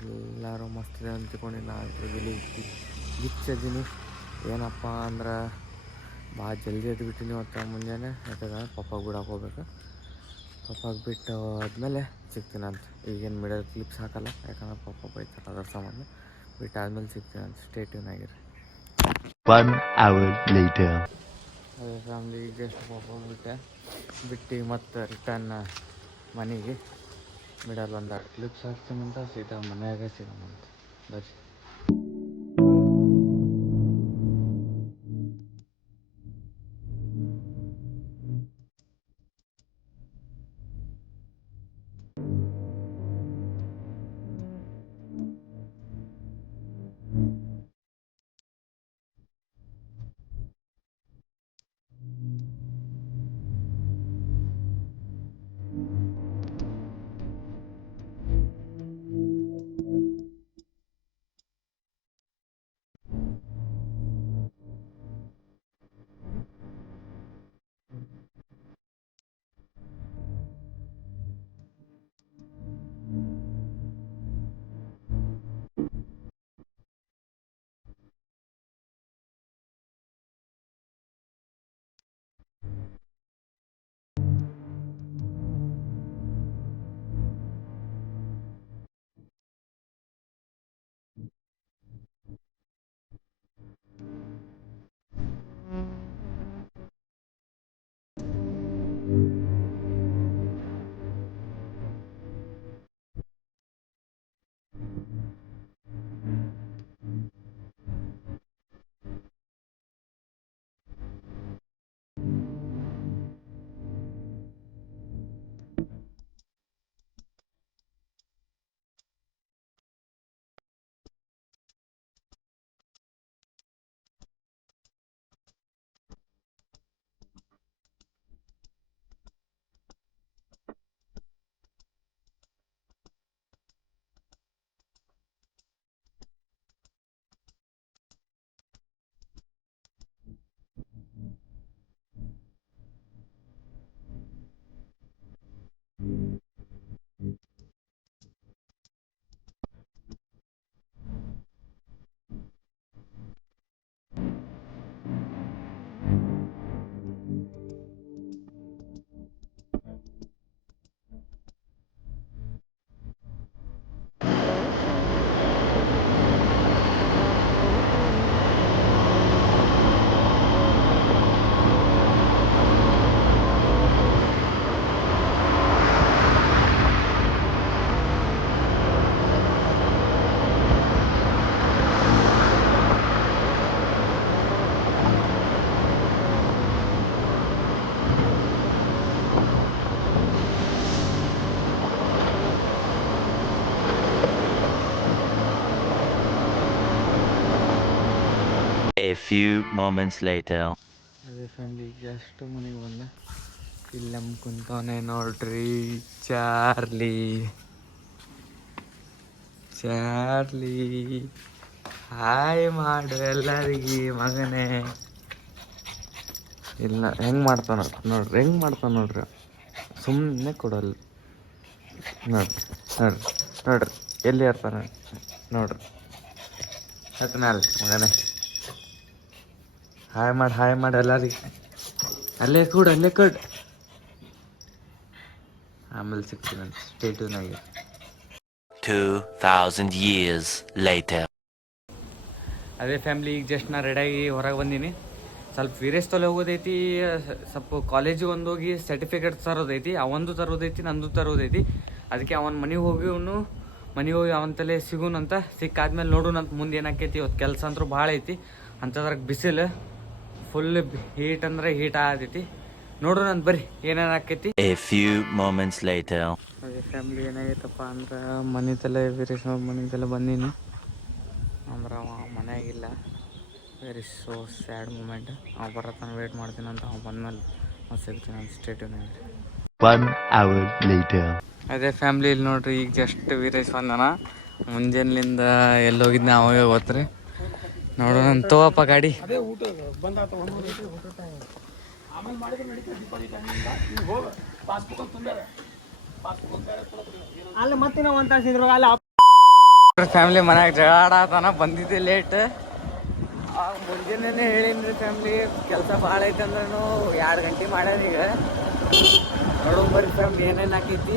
ಎಲ್ಲರೂ ಮಸ್ತ್ ಇದೆ ಅಂತ ತಿಳ್ಕೊಂಡಿಲ್ಲ. ಅದ್ರ ಬೆಲೆ ಗಿಚ್ಚದೀನಿ. ಏನಪ್ಪ ಅಂದ್ರೆ ಭಾಳ ಜಲ್ದಿ ಎದ್ದು ಬಿಟ್ಟಿನಿ ಇವತ್ತು ಮುಂಜಾನೆ. ಯಾಕಂದ್ರೆ ಪಪ್ಪಾಗ ಬಿಡಕ್ಕೆ ಹೋಗ್ಬೇಕು. ಪಪ್ಪಾಗ ಬಿಟ್ಟು ಆದಮೇಲೆ ಸಿಗ್ತೀನಂತ. ಈಗೇನು ಮಿಡಲ್ ಕ್ಲಿಪ್ಸ್ ಹಾಕಲ್ಲ, ಯಾಕಂದ್ರೆ ಪಪ್ಪ ಬೈತಾರೆ ಅದ್ರ ಸಂಬಂಧ. ಬಿಟ್ಟಾದ್ಮೇಲೆ ಸಿಗ್ತೀನಂತ. ಸ್ಟೇಟ್ಯೂನ್ ಆಗಿರಿ. 1 hour later. ಅದೇ ಫ್ಯಾಮ್ಲಿ ಈಗ ಎಷ್ಟು ಪಪ್ಪ ಬಿಟ್ಟು ಮತ್ತು ರಿಟರ್ನ್ ಮನೆಗೆ. ಮಿಡಲ್ ಒಂದು ಕ್ಲಿಪ್ಸ್ ಹಾಕ್ತೀನಂತ. ಸೀದಾ ಮನೆಯಾಗೆ ಸಿಗೋಣಂತ. ಬರ್ರಿ. A few moments later. ಅದೇ ಫ್ಯಾಮ್ಲಿ ಜಸ್ಟ್ ಮನೆಗೆ ಬಂದೆ. ಇಲ್ಲಿ ನಮ್ಮ ಕುಂತವನೇ ನೋಡ್ರಿ, ಚಾರ್ಲಿ. ಹಾಯ್ ಮಾಡು ಎಲ್ಲರಿಗೆ ಮಗನೇ. ಇಲ್ಲ ಹೆಂಗೆ ಮಾಡ್ತಾನ ನೋಡ್ರಿ, ನೋಡ್ರಿ. ಸುಮ್ಮನೆ ಕೊಡಲ್ಲ ನೋಡ್ರಿ ಎಲ್ಲಿ ಇರ್ತಾನೆ ನೋಡ್ರಿ. ಹತ್ನಾಲ್ ಮಗನೇ. ಹಾಯ್ ಮಾಡಿ ಎಲ್ಲರಿಗೆ. ಅಲ್ಲೇ ಕೊಡ್. ಆಮೇಲೆ ಸಿಗ್ತೀನಿ. ಸ್ಟೇಟ್ಯೂನ್ ಆಗಿ. 2000 years later. ಅದೇ ಫ್ಯಾಮ್ಲಿ ಈಗ ಜಸ್ಟ್ ನಾ ರೆಡಿಯಾಗಿ ಹೊರಗೆ ಬಂದೀನಿ. ಸ್ವಲ್ಪ ವೀರೇಶ್ ತೊಲೆ ಹೋಗೋದೈತಿ. ಸ್ವಲ್ಪ ಕಾಲೇಜಿಗೆ ಹೋಗಿ ಸರ್ಟಿಫಿಕೇಟ್ ತರೋದೈತಿ. ಅವಂದು ತರೋದೈತಿ, ನಂದು ತರೋದೈತಿ. ಅದಕ್ಕೆ ಅವನ ಮನೆಗೆ ಹೋಗಿ ಅವನ ತಲೆ ಸಿಗೋಣಂತ. ಸಿಕ್ಕಾದ್ಮೇಲೆ ನೋಡೋಣಂತ ಮುಂದೆ ಏನಾಕೈತಿ. ಇವತ್ತು ಕೆಲಸ ಅಂತೂ ಭಾಳ ಐತಿ. ಅಂಥದ್ರಾಗ ಬಿಸಿಲು ಫುಲ್ ಹೀಟ್ ಅಂದ್ರೆ ಹೀಟ್ ಆಗತೈತಿ. ನೋಡೋಣಂತ ಬರ್ರಿ ಏನೇನು ಆಕೈತಿ. A few moments later. ಅದೇ ಫ್ಯಾಮ್ಲಿ ಏನಾಗೈತಪ್ಪ ಅಂದ್ರೆ ಮನೆ ತಲೆ ವೀರೇಶ್ ಮನೆ ತಲೆ ಬಂದೀನಿ ಅಂದ್ರೆ ಅವ ಮನೆಯಾಗಿಲ್ಲ. Very so sad moment. ಅವ ಬರತ್ತಾನ ವೇಟ್ ಮಾಡ್ತೀನಿ ಅಂತ. ಅವ ಬಂದ್ಮೇಲೆ ಸಿಗ್ತೀನಿ ಅಂತ. ಸ್ಟೇಟ್ಯೂನ್ ಆಗಿ. 1 hour later. ಅದೇ ಫ್ಯಾಮ್ಲಿ ಇಲ್ಲಿ ನೋಡ್ರಿ ಈಗ ಜಸ್ಟ್ ವೀರೇಶ್ ಬಂದನ. ಮುಂಜಾನೆಲಿಂದ ಎಲ್ಲಿ ಹೋಗಿದ್ನ ಅವಾಗ ಗೊತ್ತ್ರಿ. ನೋಡೋಣ ತಗೋಪ್ಪ ಗಾಡಿ. ಅಲ್ಲಿ ಮತ್ತೆ ನಾವು ಅಂತ ಫ್ಯಾಮಿಲಿ ಮನ್ಯಾಗ ಜಗಳ ಆಡತಾನ ಬಂದಿದ್ದೆ ಲೇಟ್. ಮುಂಜಾನೆ ಹೇಳಿನ್ರಿ ಫ್ಯಾಮಿಲಿ ಕೆಲಸ ಭಾಳ ಐತೆ ಅಂದ್ರೂ 2 ಗಂಟೆ ಮಾಡ್ಯಾರ. ಈಗ ನೋಡೋ ಬರ್ರಿ ಫ್ಯಾಮಿಲಿ ಏನೇನು ಹಾಕೈತಿ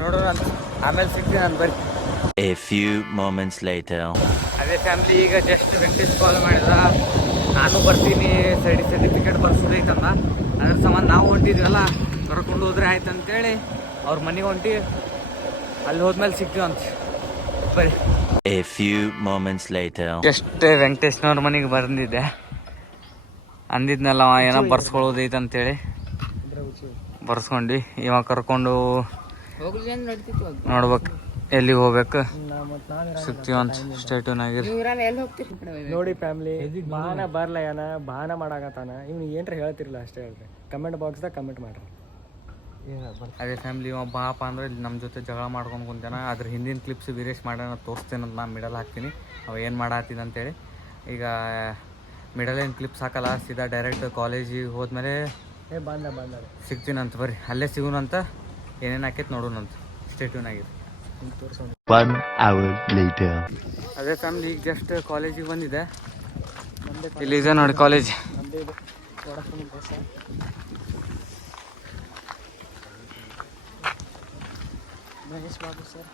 ನೋಡೋಣ ಅಂತ. ಆಮೇಲೆ ಸಿಗ್ತೀನಿ ನಾನು ಬರ್ರಿ. A few moments later. ಅದೇ ಫ್ಯಾಮಿಲಿ ಈಗ ಜಸ್ಟ್ ವೆಂಕಟೇಶ್ ಕಾಲ್ ಮಾಡಿದ, ನಾನು ಬರ್ತೀನಿ ಸರ್ಟಿಫಿಕೇಟ್ ಬರ್ಸೋದೈತಂದ. ಅದ್ರ ಸಂಬಂಧ ನಾವು ಹೊಂಟಿದ್ವಲ್ಲ, ಕರ್ಕೊಂಡು ಹೋದ್ರೆ ಆಯ್ತು ಅಂತೇಳಿ ಅವ್ರ ಮನೆಗೆ ಹೊಂಟಿ ಅಲ್ಲಿ ಹೋದ್ಮೇಲೆ ಸಿಗ್ತೀವಂತ ಬರ್ರಿ. A few moments later. Just ವೆಂಕಟೇಶ್ನವ್ರ ಮನೆಗೆ ಬಂದಿದ್ದೆ. ಅಂದಿದ್ನಲ್ಲ ಅವ ಏನೋ ಬರ್ಸ್ಕೊಳ್ಳೋದೈತೆ ಅಂತೇಳಿ ಬರ್ಸ್ಕೊಂಡು ಇವಾಗ ಕರ್ಕೊಂಡು ನೋಡ್ಬೇಕು ಎಲ್ಲಿಗೆ ಹೋಗ್ಬೇಕು. ಸಿಗ್ತೀವಂತ ಸ್ಟೇಟ್ಯೂನ್ ಆಗಿರಿ. ನೋಡಿ ಫ್ಯಾಮಿಲಿ ಬಾನ ಬರ್ಲಯ್ಯನ ಬಾನ ಮಾಡಾಕತ್ತಾನ. ಇವ್ನು ಏನ್ರ ಹೇಳ್ತಿರ್ಲಿಲ್ಲ ಅಷ್ಟೇ ಹೇಳ್ರಿ. ಕಮೆಂಟ್ ಬಾಕ್ಸ್ದಾಗ ಕಮೆಂಟ್ ಮಾಡ್ರಿ. ಅದೇ ಫ್ಯಾಮಿಲಿ ಇವ ಬಾಪ ಅಂದ್ರೆ ಇಲ್ಲಿ ನಮ್ಮ ಜೊತೆ ಜಗಳ ಮಾಡ್ಕೊಂಡು ಕುಂತಾನ. ಅದ್ರ ಹಿಂದಿನ ಕ್ಲಿಪ್ಸ್ ವೀರೇಶ್ ಮಾಡೋಣ ತೋರಿಸ್ತೇನಂತ ನಾನು ಮಿಡಲ್ ಹಾಕ್ತೀನಿ ಅವ ಏನು ಮಾಡಾತೀನಿ ಅಂತೇಳಿ. ಈಗ ಮಿಡಲ್ ಏನು ಕ್ಲಿಪ್ಸ್ ಹಾಕಲ್ಲ, ಸೀದಾ ಡೈರೆಕ್ಟ್ ಕಾಲೇಜಿಗೆ ಹೋದ್ಮೇಲೆ ಬಂದ ಸಿಗ್ತೀನಂತ ಬರ್ರಿ. ಅಲ್ಲೇ ಸಿಗೋಣಂತ, ಏನೇನು ಹಾಕೈತೆ ನೋಡೋಣಂತ. ಸ್ಟೇಟ್ಯೂನ್ ಆಗಿರಿ. 1 hour later. ಅದೇ ಫ್ಯಾಮಿಲಿ ಈಗ ಜಸ್ಟ್ ಕಾಲೇಜಿಗೆ ಬಂದಿದೆ. ಇಲ್ಲಿ ಇದೆ ನೋಡಿ ಕಾಲೇಜ್. ಮಹೇಶ್ ಬಾಬು ಸರ್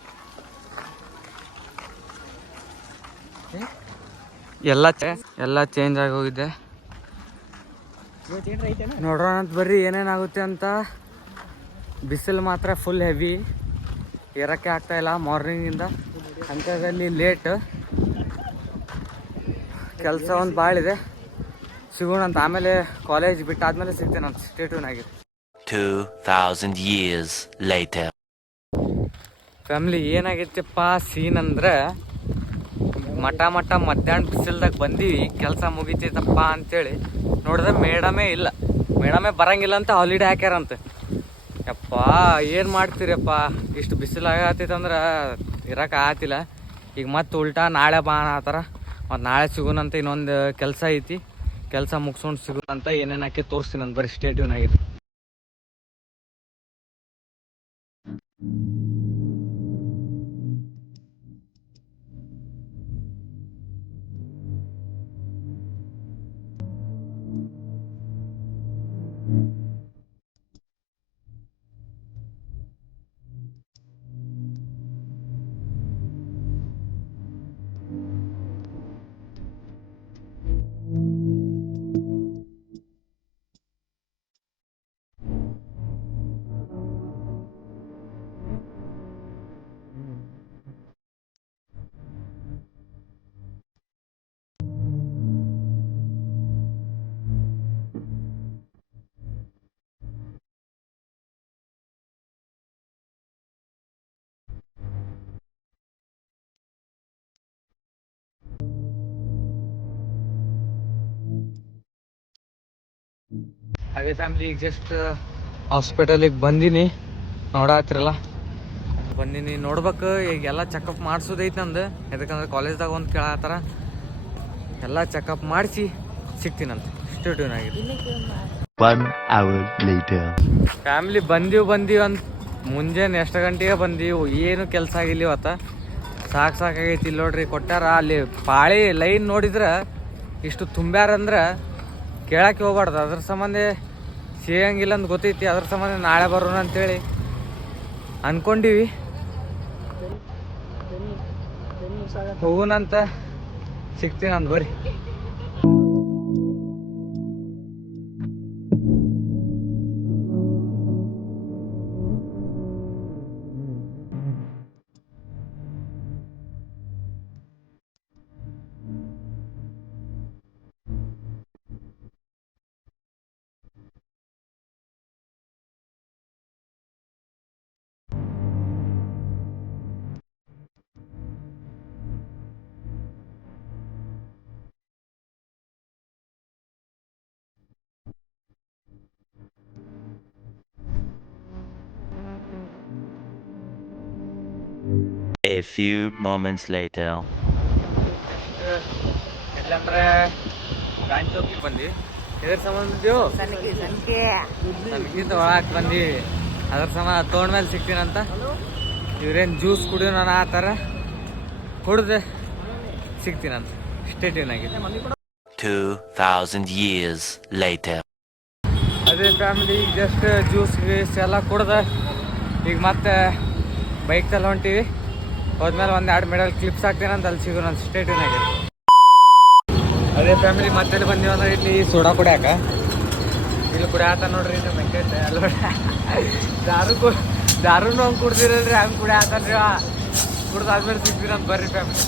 ಎಲ್ಲ ಚೇಂಜ್ ಆಗಿ ಹೋಗಿದೆ. ನೋಡೋಣ ಅಂತ ಬರ್ರಿ ಏನೇನಾಗುತ್ತೆ ಅಂತ. ಬಿಸಿಲು ಮಾತ್ರ ಫುಲ್ ಹೆವಿ, ಇರೋಕ್ಕೆ ಆಗ್ತಾಯಿಲ್ಲ ಮಾರ್ನಿಂಗಿಂದ. ಅಂಥದ್ರಲ್ಲಿ ಲೇಟ್ ಕೆಲಸ ಒಂದು ಭಾಳ ಇದೆ. ಸಿಗೋಣಂತ ಆಮೇಲೆ ಕಾಲೇಜ್ ಬಿಟ್ಟಾದ್ಮೇಲೆ ಸಿಗ್ತೇನಂತ. ಸ್ಟೇಟ್ಯೂನ್ ಆಗಿ 2000 years later. ಫ್ಯಾಮಿಲಿ ಏನಾಗೈತಪ್ಪ ಸೀನ್ ಅಂದ್ರೆ, ಮಠ ಮಧ್ಯಾಹ್ನ ಬಿಸಿಲ್ದಾಗ ಬಂದೀವಿ, ಕೆಲಸ ಮುಗಿತೈತಪ್ಪ ಅಂತೇಳಿ ನೋಡಿದ್ರೆ ಮೇಡಮೇ ಇಲ್ಲ. ಮೇಡಮೇ ಬರಂಗಿಲ್ಲ ಅಂತ ಹಾಲಿಡೇ ಹಾಕ್ಯಾರಂತೆ. ಯಪ್ಪ ಏನು ಮಾಡ್ತೀರಪ್ಪ, ಇಷ್ಟು ಬಿಸಿಲಾಗತ್ತೈತಂದ್ರೆ ಇರೋಕೆ ಆಗತ್ತಿಲ್ಲ. ಈಗ ಮತ್ತೆ ಉಲ್ಟಾ ನಾಳೆ ಬಾ ಅನ್ನತ್ತಾರ. ಮತ್ತು ನಾಳೆ ಸಿಗೋಣಂತ. ಇನ್ನೊಂದು ಕೆಲಸ ಐತಿ, ಕೆಲಸ ಮುಗಿಸ್ಕೊಂಡು ಸಿಗೋಣಂತ. ಏನೇನು ಹಾಕಿ ತೋರಿಸ್ತೀನಿ ಅಂತ ಬರೀ. ಸ್ಟೇಟ್ಯೂನ್ ಆಗಿದೆ. ಹಾಗೆ ಫ್ಯಾಮಿಲಿ ಈಗ ಜಸ್ಟ್ ಹಾಸ್ಪಿಟಲಿಗೆ ಬಂದೀನಿ. ನೋಡಾತಿರಲ್ಲ ಬಂದೀನಿ. ನೋಡ್ಬೇಕು ಈಗ ಎಲ್ಲ ಚೆಕಪ್ ಮಾಡಿಸೋದೈತೆ ನಂದು. ಯಾಕಂದ್ರೆ ಕಾಲೇಜ್ದಾಗ ಒಂದು ಕೇಳತ್ತಾರ. ಎಲ್ಲ ಚೆಕಪ್ ಮಾಡಿಸಿ ಸಿಗ್ತೀನಂತ. ಸ್ಟೇಟ್ಯೂನ್ ಆಗಿದೆ. 1 hour later. ಫ್ಯಾಮಿಲಿ ಬಂದೀವಿ ಅಂತ ಮುಂಜಾನೆ ಎಷ್ಟು ಗಂಟೆಗೆ ಬಂದೀವಿ, ಏನು ಕೆಲಸ ಆಗಿಲ್ಲ ಇವತ್ತು. ಸಾಕಾಗೈತಿ. ಇಲ್ಲಿ ನೋಡ್ರಿ ಕೊಟ್ಟಾರ. ಅಲ್ಲಿ ಪಾಳಿ ಲೈನ್ ನೋಡಿದ್ರೆ ಇಷ್ಟು ತುಂಬ್ಯಾರಂದ್ರೆ ಕೇಳಕ್ಕೆ ಹೋಗ್ಬಾರ್ದು. ಅದ್ರ ಸಂಬಂಧ ಸಿಗಂಗಿಲ್ಲ ಅಂತ ಗೊತ್ತೈತಿ. ಅದ್ರ ಸಂಬಂಧ ನಾಳೆ ಬರೋಣ ಅಂತೇಳಿ ಅನ್ಕೊಂಡಿವಿ. ಹೋಗೋಣಂತ. ಸಿಗ್ತೀನಿ ಅಂದ್ ಬರ್ರಿ. A few moments later. ಎಲ್ಲಂದ್ರೆ Gandhi ಚೌಕಿಗೆ ಬಂದು ಇದ್ರ ಸಂಬಂಧ ನನಗಿಂತ ಒಳಗೆ ಬಂದು ಅದ್ರ ಸಂಬಂಧ ತೊಗೊಂಡ್ಮೇಲೆ ಸಿಗ್ತೀನಂತ. ಇವ್ರೇನು ಜ್ಯೂಸ್ ಕುಡಿಯೋ ನಾನು ಆ ಥರ ಕುಡ್ದೆ ಸಿಗ್ತೀನಿ ಅಂತ ಸ್ಟೇಟ್ಯೂನ್ ಆಗಿದೆ. 2000 years later. ಅದೇ ಫ್ಯಾಮಿಲಿ ಈಗ ಜಸ್ಟ್ ಜ್ಯೂಸ್ ಗೀಸ್ ಎಲ್ಲ ಕುಡ್ದೆ ಈಗ ಮತ್ತೆ ಬೈಕ್ ತಲೆ ಹೊಂಟೀವಿ. ಹೋದ್ಮೇಲೆ ಒಂದು 2 ಮೆಡಲ್ ಕ್ಲಿಪ್ಸ್ ಹಾಕ್ತೀನಿ ಅಂತ ಅಲ್ಲಿ ಸಿಗೋಣ ಅಂತ ಸ್ಟೇಟ್ಯೂನ್ ಆಗಿದೆ. ಅದೇ ಫ್ಯಾಮಿಲಿ ಮತ್ತೆ ಬಂದೀವಲ್ಲ ಇಲ್ಲಿ ಸೋಡಾ ಕುಡಿಯಾಕ. ಇಲ್ಲಿ ಕುಡಿಯಾತ ನೋಡ್ರಿ ಇದು ಮೆಕ್ಕೈತೆ ಅಲ್ಲ ದಾರುನು ಹಂಗೆ ಕುಡ್ದಿರಲ್ರಿ, ಹಂಗೆ ಕುಡಿಯಾತಲ್ರಿ. ಕುಡ್ದಾದ್ಮೇಲೆ ಸಿಗ್ತೀರಿ ಅಂತ ಬರ್ರಿ ಫ್ಯಾಮಿಲಿ.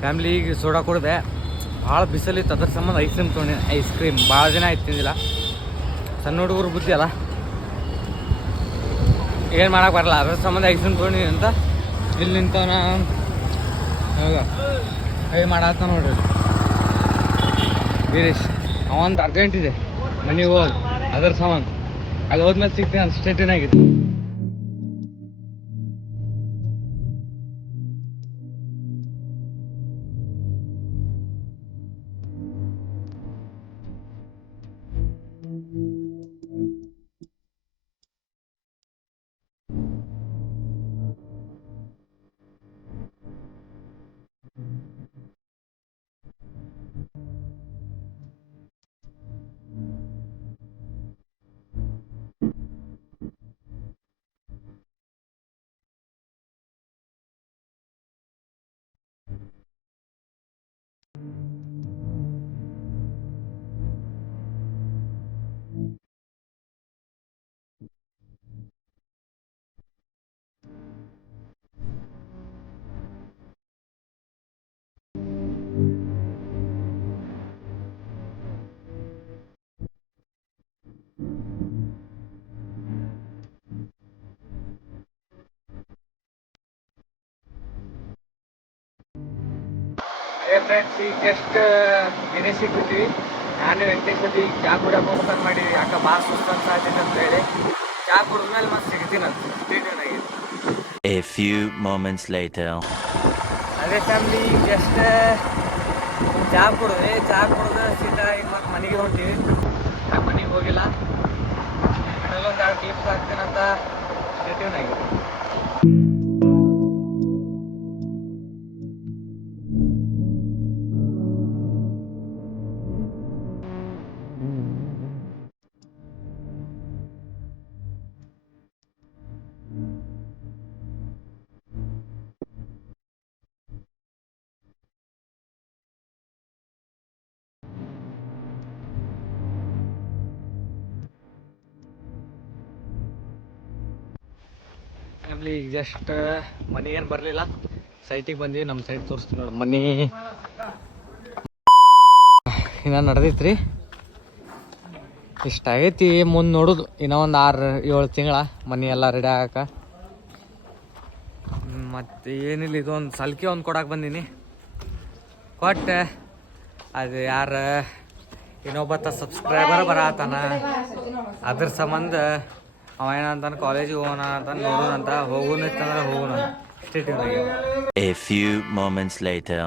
ಫ್ಯಾಮಿಲಿ ಈಗ ಸೋಡಾ ಕುಡ್ದೆ ಭಾಳ ಬಿಸಿಲಿತ್ತು, ಅದ್ರ ಸಂಬಂಧ ಐಸ್ ಕ್ರೀಮ್ ತೊಗೊಂಡಿ. ಐಸ್ ಕ್ರೀಮ್ ಭಾಳ ದಿನ ಆಯ್ತು ತಿಂದಿಲ್ಲ. ಸಣ್ಣ ಹುಡುಗರು ಬುದ್ಧಿ ಅಲ್ಲ, ಏನು ಮಾಡೋಕೆ ಬರಲ್ಲ, ಅದ್ರ ಸಂಬಂಧ ಐಸ್ ಕ್ರೀಮ್ ತೊಗೊಂಡಿ ಅಂತ ಇಲ್ಲಿ ನಿಂತವನ ಹೌದಾ ಮಾಡಾತ ನೋಡ್ರಿ ವೀರೇಶ್. ಅವಂತ ಅರ್ಜೆಂಟ್ ಇದೆ ಮನೆಗೆ ಹೋಗಿ, ಅದ್ರ ಸಂಬಂಧ ಅಲ್ಲಿ ಹೋದ್ಮೇಲೆ ಸಿಗ್ತೀನಿ ಅಂತ ಸ್ಟೇಟ್ಯೂನ್ ಆಗಿದೆ. ಫ್ರೆಂಡ್ಸ್ ಈಗ ಜಸ್ಟ್ ವಿದೇಶಿಗೆ ಬಿಟ್ಟಿವಿ. ನಾನು ವೆಂಕಟೇಶ್ ಈಗ ಚಾ ಕುಡಿಯೋಕೆ ಹೋಗ್ಬೇಕು ಮಾಡಿವಿ. ಯಾಕೆ ಭಾಳ ಸುಸ್ತಂತ ಆಗ್ತೈತೆ ಅಂತ ಹೇಳಿ ಚಾ ಕುಡಿದ್ಮೇಲೆ ಮತ್ತೆ ಸಿಗ್ತೀನಿ ಅಂತ ಸ್ಟೇಟ್ಯೂನ್ ಆಗಿದೆ. A few moments later. ಅದೇ ಫ್ಯಾಮಿಲಿ ಈಗ ಜಸ್ಟ್ ಚಾ ಕುಡಿದು ಸೀದಾ ಈಗ ಮತ್ತೆ ಮನೆಗೆ ಹೊಂಟೀವಿ. ಮನೆಗೆ ಹೋಗಿಲ್ಲ, ಒಂದು 2 ಕ್ಲಿಪ್ಸ್ ಹಾಕ್ತೀನಂತ ಸ್ಟೇಟ್ಯೂನ್ ಆಗಿದೆ. ಫ್ಯಾಮಿಲಿ ಈಗ ಜಸ್ಟ್ ಮನೆಗೇನು ಬರಲಿಲ್ಲ, ಸೈಟಿಗೆ ಬಂದ್ವಿ. ನಮ್ಮ ಸೈಟ್ ತೋರಿಸ್ತೀವಿ ನೋಡಿ. ಮನೆ ಇನ್ನು ನಡೆದೈತ್ರಿ, ಇಷ್ಟ ಆಗೈತಿ. ಮುಂದೆ ನೋಡೋದು ಇನ್ನೂ ಒಂದು 6-7 ತಿಂಗಳ ಮನೆ ಎಲ್ಲ ರೆಡಿ ಆಗಕ್ಕೆ. ಮತ್ತು ಏನಿಲ್ಲ, ಇದೊಂದು ಸಲ್ಕೆ ಒಂದು ಕೊಡಕ್ಕೆ ಬಂದೀನಿ. ಕೊಟ್ಟೆ ಅದು ಯಾರು ಇನ್ನೊಬ್ಬತ್ತ ಸಬ್ಸ್ಕ್ರೈಬರ್ ಬರತ್ತಾನ, ಅದ್ರ ಸಂಬಂಧ ಅವ ಏನಂತಾನೆ ಕಾಲೇಜಿಗೆ ಹೋಗೋಣ ಅಂತ ನೋಡೋಣ ಅಂತ. ಹೋಗೋಣಿತ್ತಂದ್ರೆ ಹೋಗೋಣ ಸ್ಟೇಟ್ಯೂನ್ ಆಗಿ. A few moments later.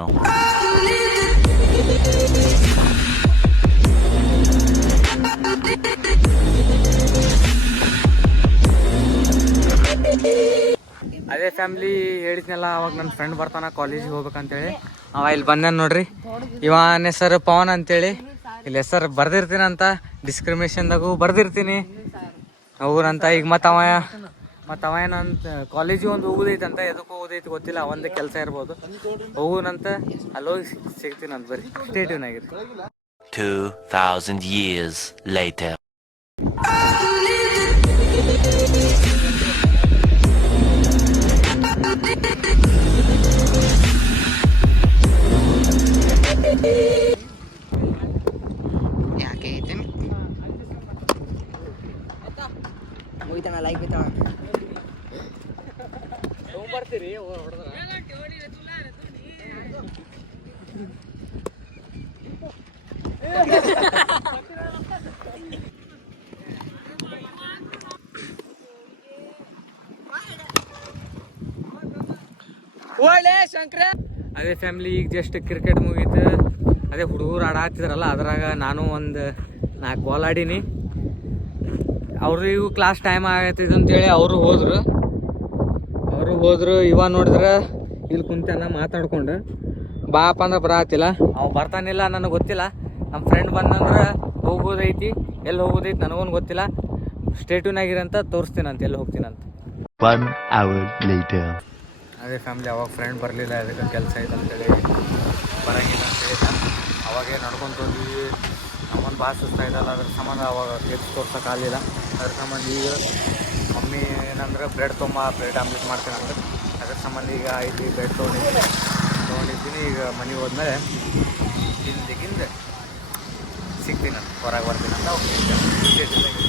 ಅದೇ ಫ್ಯಾಮಿಲಿ ಹೇಳಿದ್ನಲ್ಲ, ಅವಾಗ ನನ್ನ ಫ್ರೆಂಡ್ ಬರ್ತಾನ ಕಾಲೇಜಿಗೆ ಹೋಗ್ಬೇಕಂತೇಳಿ. ಅವ ಇಲ್ಲಿ ಬಂದ ನೋಡ್ರಿ. ಇವನ ಹೆಸರು ಪವನ್ ಅಂತೇಳಿ. ಇಲ್ಲಿ ಹೆಸರು ಬರ್ದಿರ್ತೀನಂತ, ಡಿಸ್ಕ್ರಿಮಿನೇಷನ್ದಾಗೂ ಬರ್ದಿರ್ತೀನಿ ಹೋಗುನಂತ. ಈಗ ಮತ್ತು ಅವ ಏನಂತ ಕಾಲೇಜಿಗೆ ಒಂದು ಹೋಗೋದೈತಂತ, ಎದಕ್ಕೆ ಹೋಗೋದೈತಿ ಗೊತ್ತಿಲ್ಲ, ಒಂದು ಕೆಲಸ ಇರ್ಬೋದು. ಹೋಗುನಂತ ಅಲ್ಲಿ ಹೋಗಿ ಸಿಗ್ತೀನಂತ. ಬರ್ರಿ ಸ್ಟೇಟ್ಯೂನ್ ಆಗಿರಿ. 2000 years later. ಯಾಕೆ ಹೋಯ್ತಾನ ಲೈಕ್ ಬಿತ್ತಾವ ಬರ್ತೀರಿ ಅದೇ ಫ್ಯಾಮಿಲಿ ಈಗ ಜಸ್ಟ್ ಕ್ರಿಕೆಟ್ ಮುಗೀತು. ಅದೇ ಹುಡುಗರು ಆಡಾತಿದ್ರಲ್ಲ, ಅದ್ರಾಗ ನಾನು ಒಂದು 4 ಬಾಲ್ ಆಡೀನಿ. ಅವ್ರಿಗೂ ಕ್ಲಾಸ್ ಟೈಮ್ ಆಗತ್ತೈತೆ ಅಂತೇಳಿ ಅವರು ಹೋದ್ರು. ಇವ ನೋಡಿದ್ರೆ ಇಲ್ಲಿ ಕುಂತಾನ ಮಾತಾಡ್ಕೊಂಡು ಬಾಪ ಅಂದ್ರೆ ಬರತ್ತಿಲ್ಲ. ಅವ್ ಬರ್ತಾನಿಲ್ಲ, ನನಗೆ ಗೊತ್ತಿಲ್ಲ. ನಮ್ಮ ಫ್ರೆಂಡ್ ಬಂದಂದ್ರೆ ಹೋಗೋದೈತಿ, ಎಲ್ಲಿ ಹೋಗೋದೈತಿ ನನಗೂ ಗೊತ್ತಿಲ್ಲ. ಸ್ಟೇಟ್ಯೂನಾಗಿರಂತ ತೋರಿಸ್ತೀನಂತ ಎಲ್ಲಿ ಹೋಗ್ತೀನಂತ. 1 hour later. ಅದೇ ಫ್ಯಾಮಿಲಿ ಅವಾಗ ಫ್ರೆಂಡ್ ಬರಲಿಲ್ಲ, ಅದಕ್ಕೆ ಕೆಲಸ ಐತೆ ಅಂತೇಳಿ ಬರೋಂಗಿಲ್ಲ ಅಂತ ಹೇಳಿದ. ಅವಾಗೇ ನಡ್ಕೊಂಡು ಹೋಗಿ ನಮ್ಮೊಂದು ಭಾಳ ಸುಸ್ತಾಯ್ತಲ್ಲ, ಅದ್ರ ಸಂಬಂಧ ಅವಾಗ ಎದ್ದು ತೋರ್ಸೋಕ್ಕಾಗಲಿಲ್ಲ. ಅದ್ರ ಸಂಬಂಧ ಈಗ ಮಮ್ಮಿ ಏನಂದ್ರೆ ಬ್ರೆಡ್ ಬ್ರೆಡ್ ಆಮ್ಲೆಟ್ ಮಾಡ್ತೀನಿ ಅಂದ್ರೆ ಅದ್ರ ಸಂಬಂಧ ಈಗ ಇಲ್ಲಿ ಬ್ರೆಡ್ ತೊಗೊಂಡಿದ್ದೀನಿ. ಈಗ ಮನೆಗೆ ಹೋದ್ಮೇಲೆ ತಿಂದು ಸಿಗ್ತೀನಿ, ಹೊರಗೆ ಬರ್ತೀನಿ ಅಂತ ಹೋಗ್ತೀನಿ.